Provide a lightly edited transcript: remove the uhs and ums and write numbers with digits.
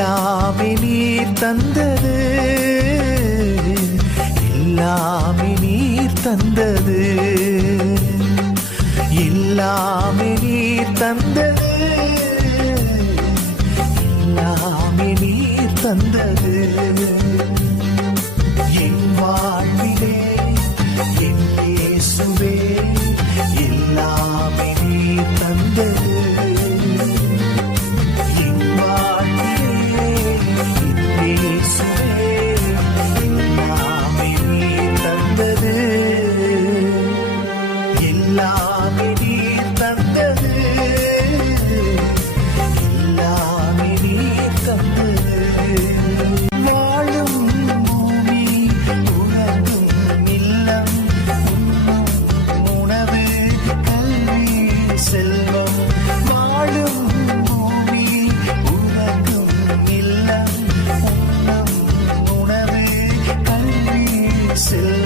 எல்லாமே நீர் தந்தது, எல்லாமே நீர் தந்தது, எல்லாமே நீர் தந்தது, எல்லாமே நீர் தந்தது. என் வாழ்விலே என் இயேசுவே எல்லாமே நீர் தந்தது. என் வாழ்விலே என் இயேசுவே எல்லாமே நீர் தந்தது, எல்லாமே நீர் தந்தது, எல்லாமே நீர் தந்தது. வாழும் பூமி உறங்கும் இல்லம், உண்ணும் உணவு கல்வி செல்வம். வாழும் பூமி உறங்கும் இல்லம், உண்ணும் உணவு கல்வி செல்வம்.